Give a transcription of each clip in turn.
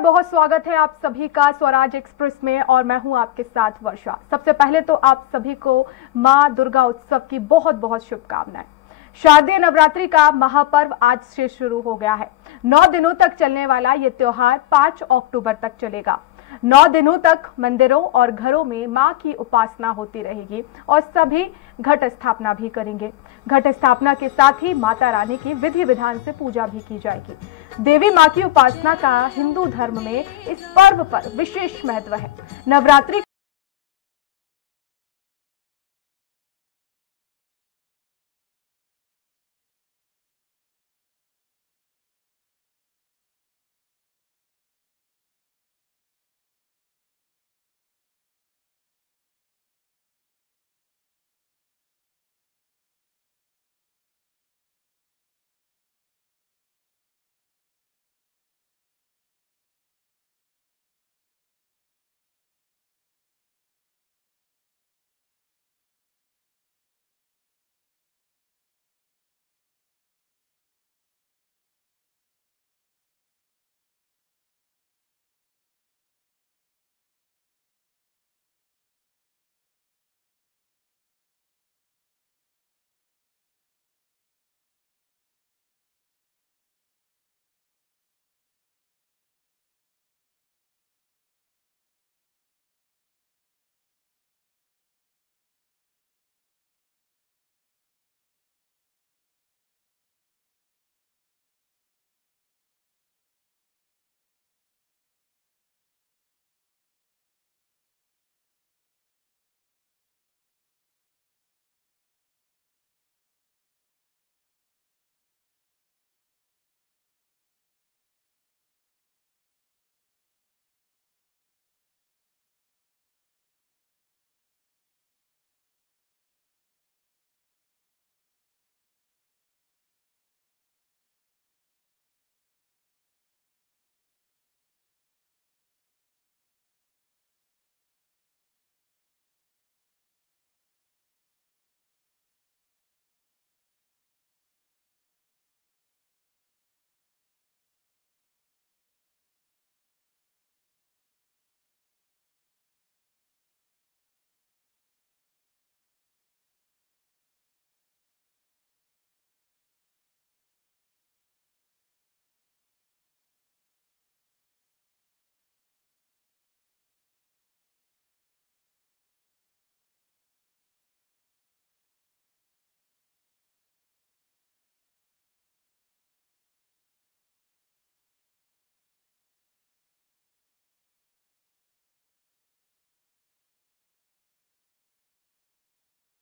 बहुत स्वागत है आप सभी का स्वराज एक्सप्रेस में और मैं हूं आपके साथ वर्षा। सबसे पहले तो आप सभी को मां दुर्गा उत्सव की बहुत बहुत शुभकामनाएं। शारदीय नवरात्रि का महापर्व आज से शुरू हो गया है। 9 दिनों तक चलने वाला ये त्योहार 5 अक्टूबर तक चलेगा। 9 दिनों तक मंदिरों और घरों में मां की उपासना होती रहेगी और सभी घट स्थापना भी करेंगे। घट स्थापना के साथ ही माता रानी की विधि विधान से पूजा भी की जाएगी। देवी मां की उपासना का हिंदू धर्म में इस पर्व पर विशेष महत्व है। नवरात्रि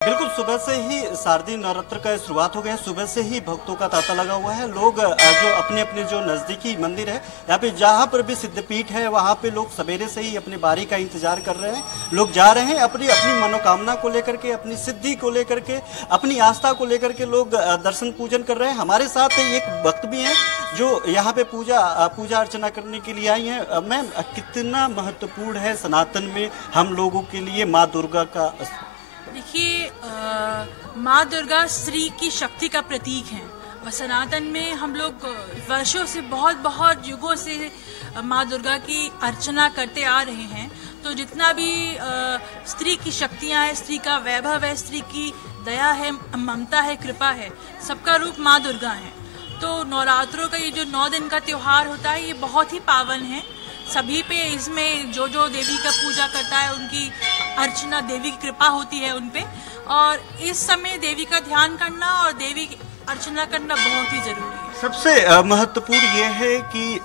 बिल्कुल सुबह से ही शारदीय नवरात्र का शुरुआत हो गया है। सुबह से ही भक्तों का तांता लगा हुआ है। लोग जो अपने अपने जो नजदीकी मंदिर है यहाँ पे जहाँ पर भी सिद्धपीठ है वहाँ पे लोग सवेरे से ही अपनी बारी का इंतजार कर रहे हैं। लोग जा रहे हैं अपनी अपनी मनोकामना को लेकर के, अपनी सिद्धि को लेकर के, अपनी आस्था को लेकर के लोग दर्शन पूजन कर रहे हैं। हमारे साथ एक भक्त भी हैं जो यहाँ पे पूजा अर्चना करने के लिए आई हैं। मैम, कितना महत्वपूर्ण है सनातन में हम लोगों के लिए माँ दुर्गा का? देखिए, माँ दुर्गा स्त्री की शक्ति का प्रतीक है और सनातन में हम लोग वर्षों से बहुत युगों से माँ दुर्गा की अर्चना करते आ रहे हैं। तो जितना भी स्त्री की शक्तियाँ हैं, स्त्री का वैभव है, स्त्री की दया है, ममता है, कृपा है, सबका रूप माँ दुर्गा है। तो नवरात्रों का ये जो 9 दिन का त्योहार होता है ये बहुत ही पावन है। सभी पे इसमें जो देवी का पूजा करता है उनकी अर्चना, देवी की कृपा होती है उन पे। और इस समय देवी का ध्यान करना और देवी की अर्चना करना बहुत ही जरूरी है। सबसे महत्वपूर्ण ये है कि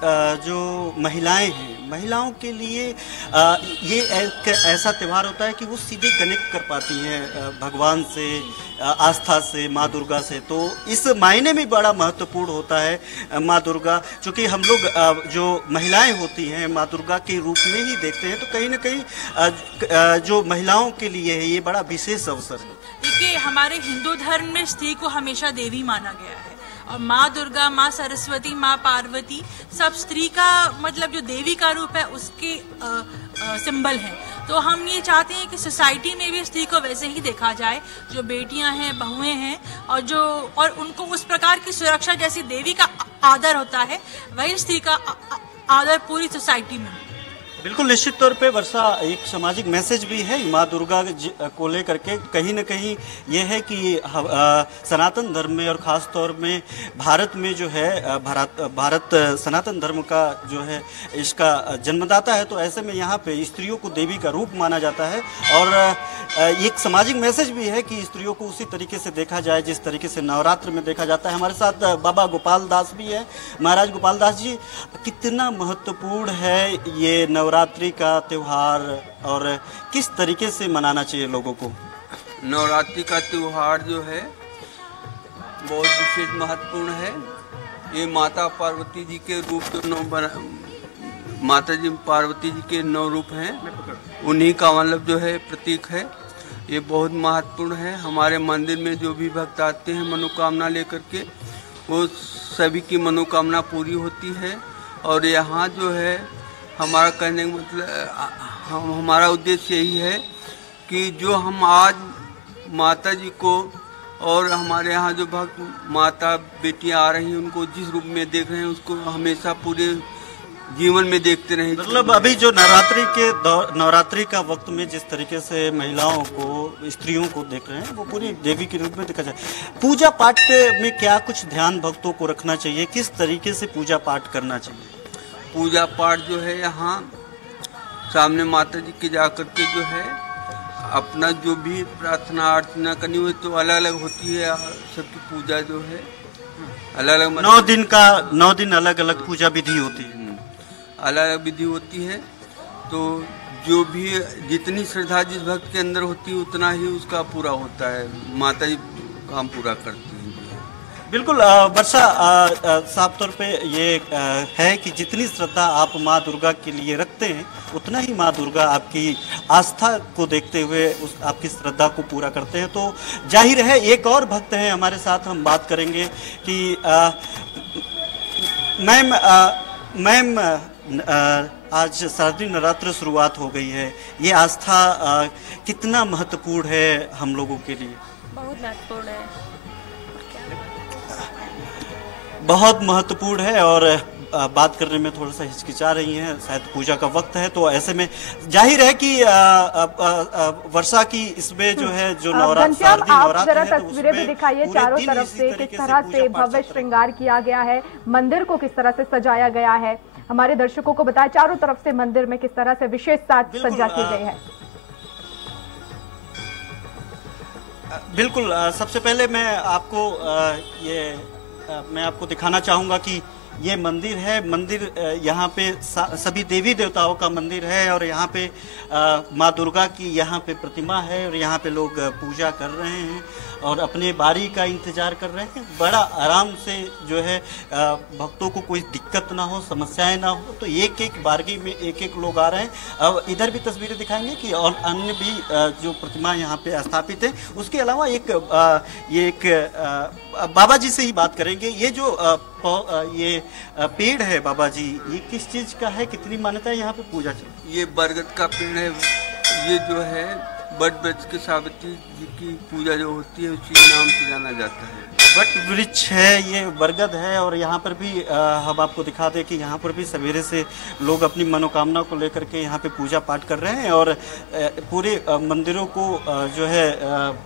जो महिलाएं हैं, महिलाओं के लिए ये एक ऐसा त्यौहार होता है कि वो सीधे कनेक्ट कर पाती हैं भगवान से, आस्था से, माँ दुर्गा से। तो इस मायने में बड़ा महत्वपूर्ण होता है माँ दुर्गा, क्योंकि हम लोग जो महिलाएं होती हैं माँ दुर्गा के रूप में ही देखते हैं। तो कहीं ना कहीं जो महिलाओं के लिए है ये बड़ा विशेष अवसर है। देखिए, हमारे हिंदू धर्म में स्त्री को हमेशा देवी माना गया है और माँ दुर्गा, माँ सरस्वती, माँ पार्वती सब स्त्री का मतलब जो देवी का रूप है उसके सिंबल है। तो हम ये चाहते हैं कि सोसाइटी में भी स्त्री को वैसे ही देखा जाए, जो बेटियां हैं, बहुएं हैं और उनको उस प्रकार की सुरक्षा जैसी देवी का आदर होता है वही स्त्री का आदर पूरी सोसाइटी में। बिल्कुल, निश्चित तौर पे वर्षा, एक सामाजिक मैसेज भी है माँ दुर्गा को लेकर के। कहीं न कहीं ये है कि सनातन धर्म में और ख़ास तौर में भारत में जो है भारत सनातन धर्म का जो है इसका जन्मदाता है, तो ऐसे में यहाँ पे स्त्रियों को देवी का रूप माना जाता है। और एक सामाजिक मैसेज भी है कि स्त्रियों को उसी तरीके से देखा जाए जिस तरीके से नवरात्र में देखा जाता है। हमारे साथ बाबा गोपाल दास भी है। महाराज गोपाल दास जी, कितना महत्वपूर्ण है ये नवरात्रि का त्योहार और किस तरीके से मनाना चाहिए लोगों को? नवरात्रि का त्योहार जो है बहुत विशेष महत्वपूर्ण है। ये माता पार्वती जी के रूप माता जी पार्वती जी के 9 रूप हैं, उन्हीं का मतलब जो है प्रतीक है। ये बहुत महत्वपूर्ण है। हमारे मंदिर में जो भी भक्त आते हैं मनोकामना लेकर के, वो सभी की मनोकामना पूरी होती है। और यहाँ जो है हमारा कहने का मतलब हमारा उद्देश्य यही है कि जो हम आज माता जी को और हमारे यहाँ जो भक्त माता बेटियाँ आ रही हैं उनको जिस रूप में देख रहे हैं उसको हमेशा पूरे जीवन में देखते रहें। मतलब अभी जो नवरात्रि का वक्त में जिस तरीके से महिलाओं को, स्त्रियों को देख रहे हैं वो पूरी देवी के रूप में देखा जाए। पूजा पाठ में क्या कुछ ध्यान भक्तों को रखना चाहिए, किस तरीके से पूजा पाठ करना चाहिए? पूजा पाठ जो है यहाँ सामने माता जी के जाकर के जो है अपना जो भी प्रार्थना अर्चना करनी हो तो अलग अलग होती है। सबकी पूजा जो है अलग अलग 9 दिन अलग अलग पूजा विधि होती है, अलग अलग विधि होती है। तो जो भी जितनी श्रद्धा जिस भक्त के अंदर होती है उतना ही उसका पूरा होता है। माता जी काम पूरा करती है। बिल्कुल वर्षा, साफ तौर पे ये है कि जितनी श्रद्धा आप माँ दुर्गा के लिए रखते हैं उतना ही माँ दुर्गा आपकी आस्था को देखते हुए उस आपकी श्रद्धा को पूरा करते हैं। तो जाहिर है एक और भक्त हैं हमारे साथ, हम बात करेंगे कि मैम आज शारदीय नवरात्र शुरुआत हो गई है, ये आस्था कितना महत्वपूर्ण है हम लोगों के लिए? बहुत महत्वपूर्ण है, बहुत महत्वपूर्ण है। और बात करने में थोड़ा सा हिचकिचा रही हैं, शायद पूजा का वक्त है, तो ऐसे में जाहिर है कि वर्षा की इसमें जो है जो नवरात्र आप जरा तस्वीरें भी दिखाइए चारों तरफ से किस तरह से भव्य श्रृंगार किया गया है, मंदिर को किस तरह से सजाया गया है। हमारे दर्शकों को बताया चारों तरफ से मंदिर में किस तरह से विशेष साज सज्जा की गई है। बिल्कुल, सबसे पहले मैं आपको दिखाना चाहूंगा कि ये मंदिर है। मंदिर यहाँ पे सभी देवी देवताओं का मंदिर है और यहाँ पे माँ दुर्गा की यहाँ पे प्रतिमा है और यहाँ पे लोग पूजा कर रहे हैं और अपने बारी का इंतजार कर रहे हैं। बड़ा आराम से जो है भक्तों को कोई दिक्कत ना हो, समस्याएं ना हो, तो एक एक बारगी में एक एक लोग आ रहे हैं। अब इधर भी तस्वीरें दिखाएंगे कि और अन्य भी जो प्रतिमा यहाँ पे स्थापित है। उसके अलावा एक बाबा जी से ही बात करेंगे। ये जो ये पेड़ है बाबा जी, ये किस चीज का है, कितनी मान्यता है यहाँ पे पूजा चल? ये बरगद का पेड़ है। ये जो है बट वृक्ष के सावित्री जी की पूजा जो होती है उसी नाम से जाना जाता है। बट वृक्ष है, ये बरगद है। और यहाँ पर भी हम आपको दिखा दें कि यहाँ पर भी सवेरे से लोग अपनी मनोकामना को लेकर के यहाँ पे पूजा पाठ कर रहे हैं और पूरे मंदिरों को जो है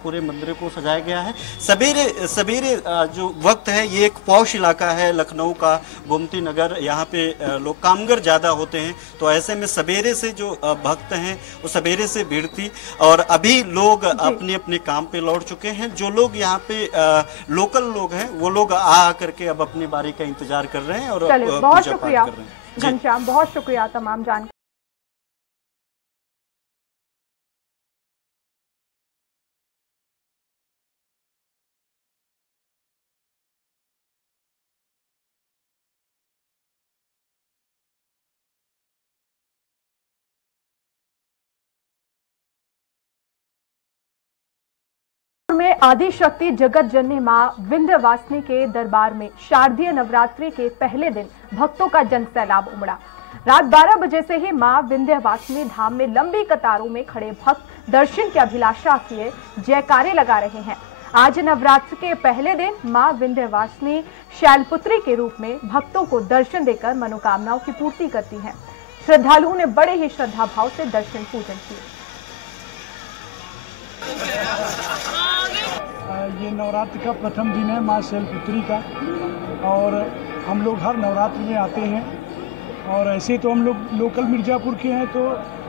पूरे मंदिरों को सजाया गया है। सवेरे जो वक्त है, ये एक पौष इलाका है लखनऊ का, गोमती नगर। यहाँ पे लोग कामगर ज़्यादा होते हैं, तो ऐसे में सवेरे से जो भक्त हैं वो सवेरे से भीड़ थी और अभी लोग अपने अपने काम पे लौट चुके हैं। जो लोग यहाँ पे लोकल लोग हैं वो लोग आ करके अब अपनी बारी का इंतजार कर रहे हैं और बहुत शुक्रिया घनश्याम, बहुत शुक्रिया तमाम जानकारी। में आदि शक्ति जगत जननी मां विंध्यवासिनी के दरबार में शारदीय नवरात्रि के पहले दिन भक्तों का जन सैलाब उमड़ा। रात 12 बजे से ही मां विंध्यवासिनी धाम में लंबी कतारों में खड़े भक्त दर्शन की अभिलाषा किए जयकारे लगा रहे हैं। आज नवरात्र के पहले दिन मां विंध्यवासिनी शैलपुत्री के रूप में भक्तों को दर्शन देकर मनोकामनाओं की पूर्ति करती हैं। श्रद्धालुओं ने बड़े ही श्रद्धा भाव से दर्शन पूजन किए। ये नवरात्र का प्रथम दिन है मां शैलपुत्री का, और हम लोग हर नवरात्र में आते हैं। और ऐसे तो हम लोग लोकल मिर्जापुर के हैं तो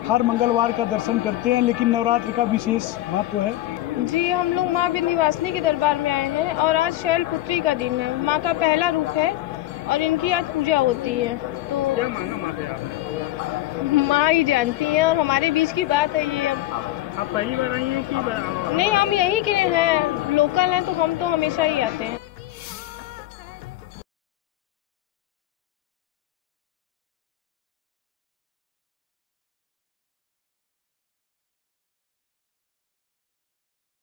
हर मंगलवार का दर्शन करते हैं, लेकिन नवरात्र का विशेष महत्व है। जी, हम लोग माँ विंध्यवासिनी के दरबार में आए हैं और आज शैलपुत्री का दिन है। माँ का पहला रूप है और इनकी आज पूजा होती है। तो क्या मांगा माँ से आपने? माँ ही जानती हैं और हमारे बीच की बात है ये। अब आप पहली बार आई हैं कि नहीं, हम यहीं के हैं, लोकल हैं तो हम तो हमेशा ही आते हैं।